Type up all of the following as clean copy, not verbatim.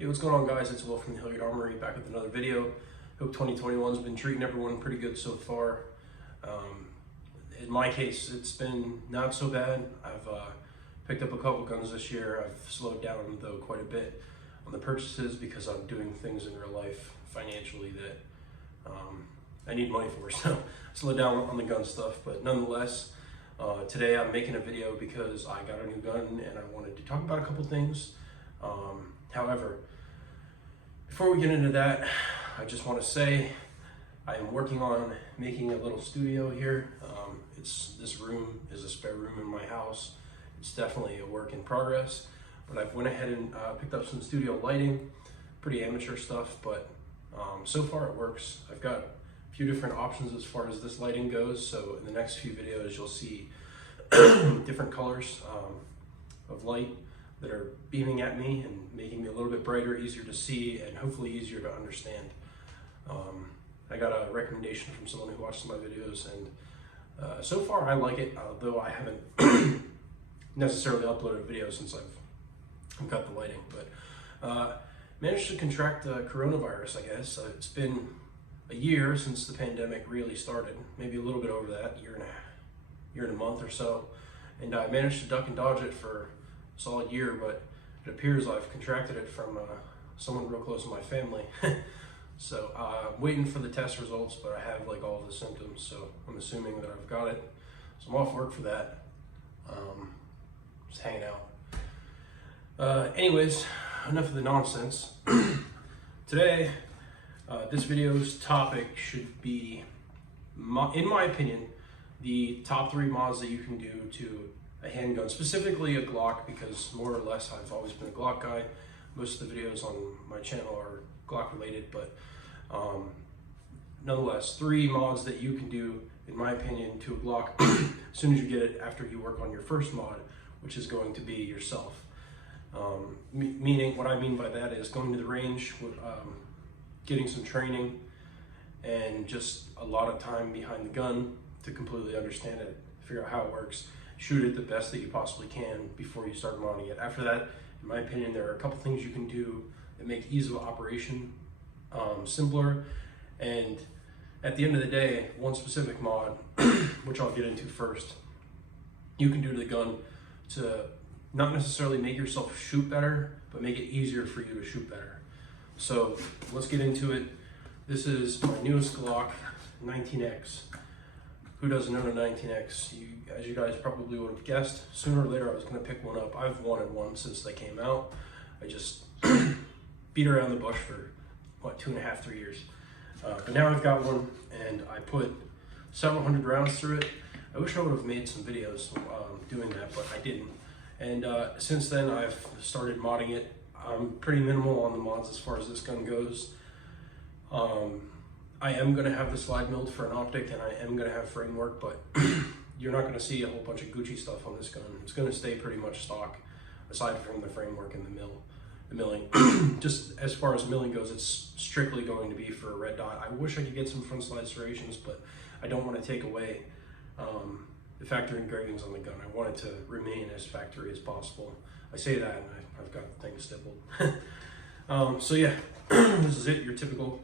Hey, what's going on, guys? It's Will from the Hilliard Armory, back with another video. Hope 2021's been treating everyone pretty good so far. In my case, it's been not so bad. I've picked up a couple guns this year. I've slowed down, though, quite a bit on the purchases because I'm doing things in real life financially that I need money for. So I slowed down on the gun stuff, but nonetheless, today I'm making a video because I got a new gun and I wanted to talk about a couple things. However, before we get into that, I just want to say I am working on making a little studio here. This room is a spare room in my house. It's definitely a work in progress, but I've went ahead and picked up some studio lighting, pretty amateur stuff, but so far it works. I've got a few different options as far as this lighting goes, so in the next few videos you'll see different colors of light that are beaming at me and making me a little bit brighter, easier to see, and hopefully easier to understand. I got a recommendation from someone who watched my videos, and so far I like it, though I haven't necessarily uploaded a video since I've got the lighting, but managed to contract coronavirus, I guess. It's been a year since the pandemic really started, maybe a little bit over that, year and a month or so, and I managed to duck and dodge it for a solid year, but it appears I've contracted it from someone real close to my family. So I'm waiting for the test results, but I have like all the symptoms, so I'm assuming that I've got it. So I'm off work for that. Just hanging out. Anyways, enough of the nonsense. Today, this video's topic should be, in my opinion, the top 3 mods that you can do to a handgun, specifically a Glock, because more or less I've always been a Glock guy. Most of the videos on my channel are Glock related, but nonetheless, 3 mods that you can do, in my opinion, to a Glock as soon as you get it after you work on your first mod, which is going to be yourself. Meaning, what I mean by that is going to the range, getting some training, and just a lot of time behind the gun to completely understand it, figure out how it works, shoot it the best that you possibly can before you start modding it. After that, in my opinion, there are a couple things you can do that make ease of operation simpler, and at the end of the day, one specific mod, which I'll get into first, you can do to the gun to not necessarily make yourself shoot better, but make it easier for you to shoot better. So let's get into it. This is my newest Glock 19X. Who doesn't own a 19X? As you guys probably would have guessed, sooner or later I was going to pick one up. I've wanted one since they came out. I just beat around the bush for, what, 2.5, 3 years. But now I've got one, and I put several hundred rounds through it. I wish I would have made some videos doing that, but I didn't. And since then, I've started modding it. I'm pretty minimal on the mods as far as this gun goes. I am going to have the slide milled for an optic, and I am going to have framework, but you're not going to see a whole bunch of Gucci stuff on this gun. It's going to stay pretty much stock, aside from the framework and the milling. Just as far as milling goes, it's strictly going to be for a red dot. I wish I could get some front slide serrations, but I don't want to take away the factory engravings on the gun. I want it to remain as factory as possible. I say that, and I've got the thing stippled. So yeah, this is it, your typical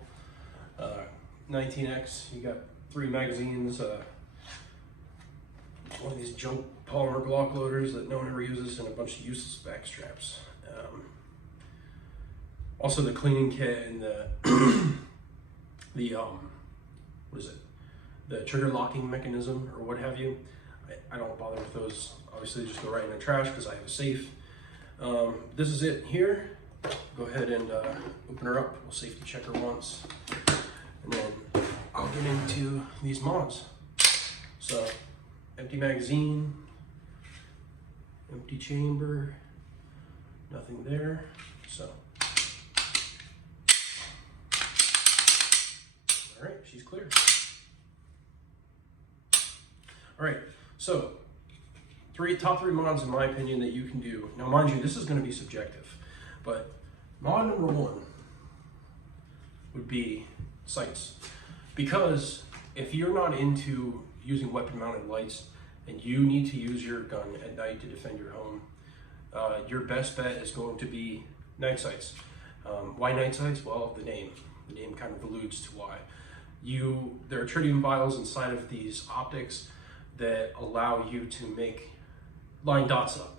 19X. You got 3 magazines, one of these junk polymer Glock loaders that no one ever uses, and a bunch of useless back straps. Also the cleaning kit and the what is it? The trigger locking mechanism or what have you. I don't bother with those. Obviously, they just go right in the trash because I have a safe. This is it here. Go ahead and open her up. We'll safety check her once, and then I'll get into these mods. So, empty magazine, empty chamber, nothing there. So, all right, she's clear. All right, so top three mods in my opinion that you can do. Now, mind you, this is going to be subjective, but mod number 1 would be sights, because if you're not into using weapon-mounted lights and you need to use your gun at night to defend your home, your best bet is going to be night sights. Why night sights? Well, the name kind of alludes to why. There are tritium vials inside of these optics that allow you to make line dots up.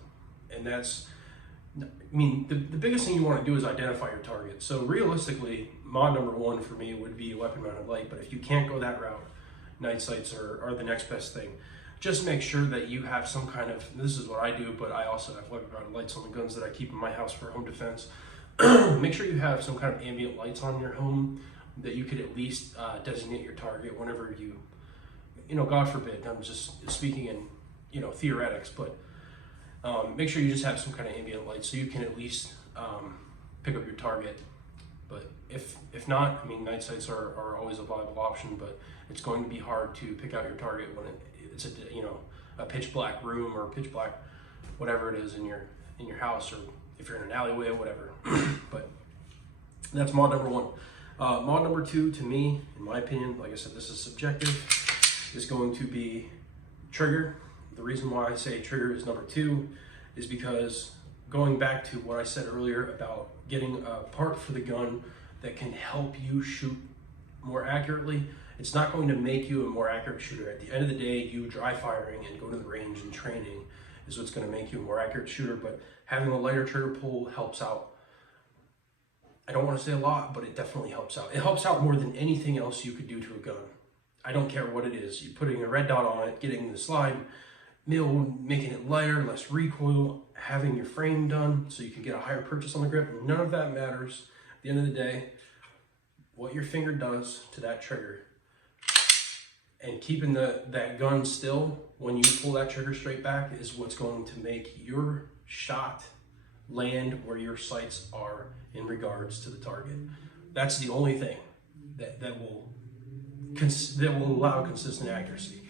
And that's, I mean, the biggest thing you want to do is identify your target. So realistically, mod number one for me would be weapon mounted light, but if you can't go that route, night sights are the next best thing. Just make sure that you have some kind of, this is what I do, but I also have weapon mounted lights on the guns that I keep in my house for home defense. Make sure you have some kind of ambient lights on your home that you could at least designate your target whenever you know, God forbid, I'm just speaking in, you know, theoretics, but make sure you just have some kind of ambient light so you can at least pick up your target. But if not, I mean, night sights are always a viable option, but it's going to be hard to pick out your target when it's a, you know, a pitch black room or pitch black whatever it is in your house, or if you're in an alleyway or whatever. But that's mod number one. Mod number two, to me, in my opinion, like I said, this is subjective, is going to be trigger. The reason why I say trigger is number two is because, going back to what I said earlier about getting a part for the gun that can help you shoot more accurately, it's not going to make you a more accurate shooter. At the end of the day, you dry firing and go to the range and training is what's going to make you a more accurate shooter, but having a lighter trigger pull helps out. I don't want to say a lot, but it definitely helps out. It helps out more than anything else you could do to a gun. I don't care what it is. You putting a red dot on it, getting the slide mill, making it lighter, less recoil, having your frame done so you can get a higher purchase on the grip. None of that matters. At the end of the day, what your finger does to that trigger and keeping that gun still when you pull that trigger straight back is what's going to make your shot land where your sights are in regards to the target. That's the only thing that will allow consistent accuracy.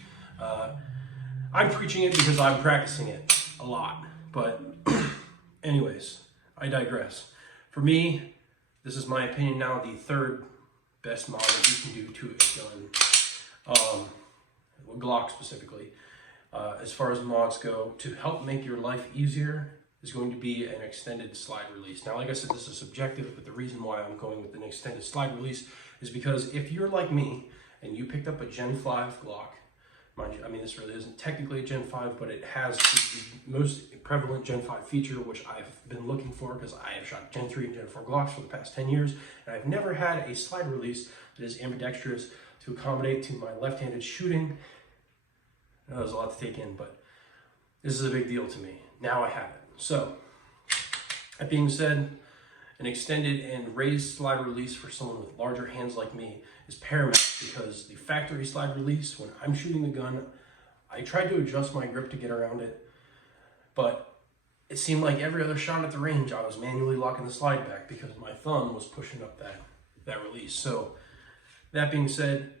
I'm preaching it because I'm practicing it a lot, but anyways, I digress. For me, this is my opinion now, the third best mod that you can do to a gun, Glock specifically. As far as mods go, to help make your life easier is going to be an extended slide release. Now, like I said, this is subjective, but the reason why I'm going with an extended slide release is because if you're like me and you picked up a Gen 5 Glock, mind you, I mean, this really isn't technically a Gen 5, but it has the most prevalent Gen 5 feature, which I've been looking for because I have shot Gen 3 and Gen 4 Glocks for the past 10 years, and I've never had a slide release that is ambidextrous to accommodate to my left-handed shooting. I know there's a lot to take in, but this is a big deal to me. Now I have it. So, that being said, an extended and raised slide release for someone with larger hands like me is paramount, because the factory slide release, when I'm shooting the gun, I tried to adjust my grip to get around it, but it seemed like every other shot at the range I was manually locking the slide back because my thumb was pushing up that release. So that being said,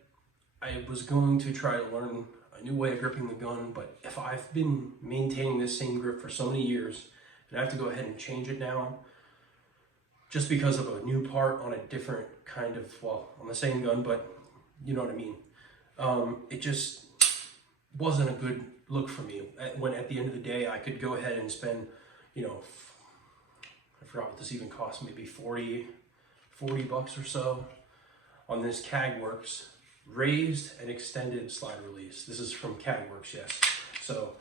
I was going to try to learn a new way of gripping the gun, but if I've been maintaining this same grip for so many years and I have to go ahead and change it now just because of a new part on a different kind of, well, on the same gun, but you know what I mean. It just wasn't a good look for me. When at the end of the day, I could go ahead and spend, you know, I forgot what this even cost, maybe 40 bucks or so on this CAGWorks raised and extended slide release. This is from CAGWorks, yes. So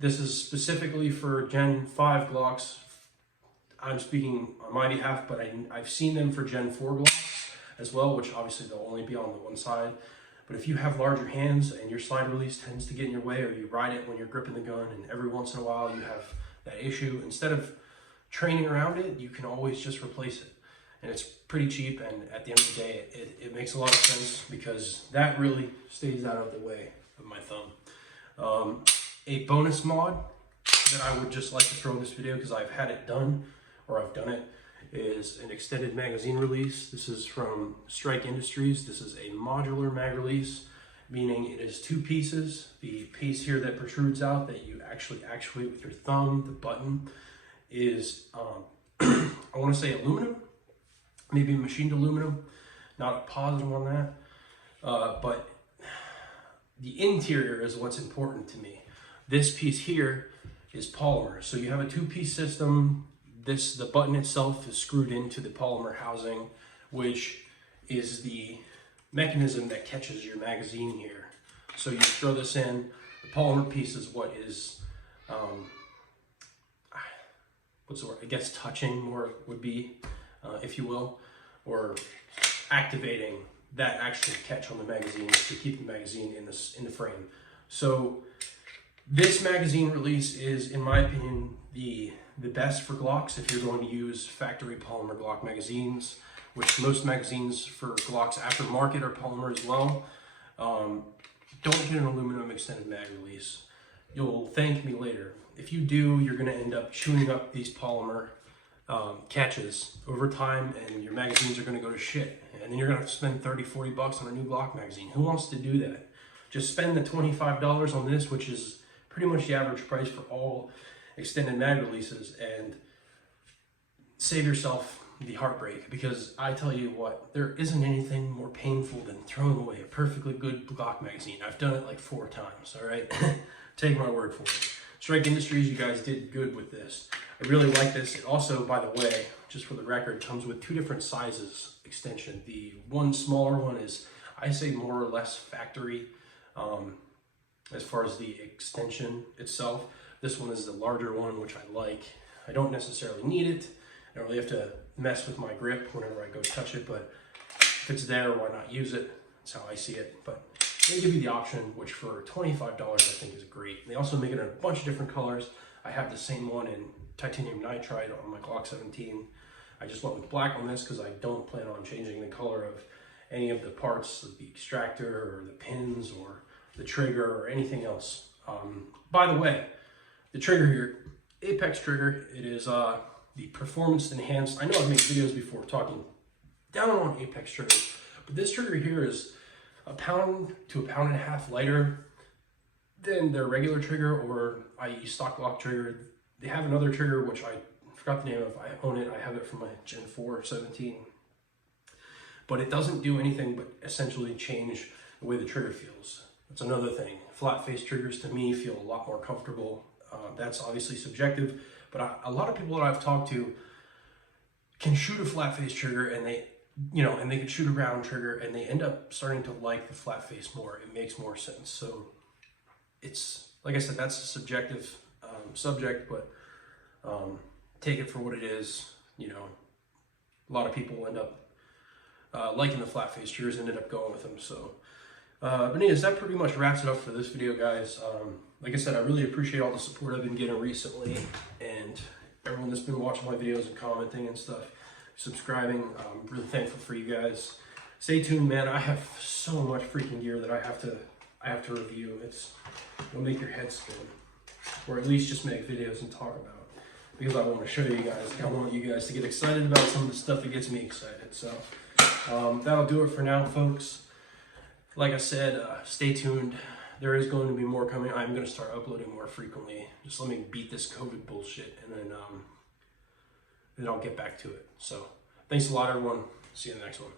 this is specifically for Gen 5 Glocks. I'm speaking on my behalf, but I've seen them for Gen 4 Glocks as well, which obviously they'll only be on the one side. But if you have larger hands and your slide release tends to get in your way, or you ride it when you're gripping the gun and every once in a while you have that issue, instead of training around it, you can always just replace it. And it's pretty cheap, and at the end of the day, it makes a lot of sense because that really stays out of the way of my thumb. A bonus mod that I would just like to throw in this video because I've had it done, or I've done it, is an extended magazine release. This is from Strike Industries. This is a modular mag release, meaning it is two pieces. The piece here that protrudes out that you actually actuate with your thumb, the button, is, I want to say aluminum, maybe machined aluminum, not positive on that, but the interior is what's important to me. This piece here is polymer. So you have a two-piece system. the button itself is screwed into the polymer housing, which is the mechanism that catches your magazine here. So you throw this in, the polymer piece is what is, what's the word? I guess touching more would be, if you will, or activating that actual catch on the magazine to keep the magazine in the frame. So this magazine release is, in my opinion, the best for Glocks if you're going to use factory polymer Glock magazines, which most magazines for Glocks aftermarket are polymer as well. Don't get an aluminum extended mag release. You'll thank me later. If you do, you're going to end up chewing up these polymer catches over time, and your magazines are going to go to shit. And then you're going to have to spend 30, 40 bucks on a new Glock magazine. Who wants to do that? Just spend the $25 on this, which is pretty much the average price for all extended mag releases, and save yourself the heartbreak, because I tell you what, there isn't anything more painful than throwing away a perfectly good Glock magazine. I've done it like 4 times, all right? Take my word for it. Strike Industries, you guys did good with this. I really like this. It also, by the way, just for the record, comes with 2 different sizes extension. The one smaller one is, I say, more or less factory as far as the extension itself. This one is the larger one, which I like. I don't necessarily need it. I don't really have to mess with my grip whenever I go touch it, but if it's there, why not use it? That's how I see it. But they give you the option, which for $25 I think is great. They also make it in a bunch of different colors. I have the same one in titanium nitride on my Glock 17. I just went with black on this because I don't plan on changing the color of any of the parts of the extractor or the pins or the trigger or anything else. By the way, the trigger here, Apex trigger, it is the performance enhanced. I know I've made videos before talking down on Apex triggers, but this trigger here is 1 pound to 1.5 pounds lighter than their regular trigger, or i.e. stock Glock trigger. They have another trigger, which I forgot the name of. I own it. I have it from my Gen 4 17. But it doesn't do anything but essentially change the way the trigger feels. That's another thing. Flat face triggers to me feel a lot more comfortable. That's obviously subjective, but a lot of people that I've talked to can shoot a flat face trigger, and they, and they can shoot a round trigger, and they end up starting to like the flat face more. It makes more sense. So it's, like I said, that's a subjective subject, but take it for what it is. A lot of people end up liking the flat face triggers, ended up going with them. So, but anyways, that pretty much wraps it up for this video, guys. Like I said, I really appreciate all the support I've been getting recently, and everyone that's been watching my videos and commenting and stuff, subscribing. I'm really thankful for you guys. Stay tuned, man. I have so much freaking gear that I have to review. It'll make your head spin, or at least just make videos and talk about, because I want to show you guys. I want you guys to get excited about some of the stuff that gets me excited. So that'll do it for now, folks. Like I said, stay tuned. There is going to be more coming. I'm going to start uploading more frequently. Just let me beat this COVID bullshit, and then I'll get back to it. So thanks a lot, everyone. See you in the next one.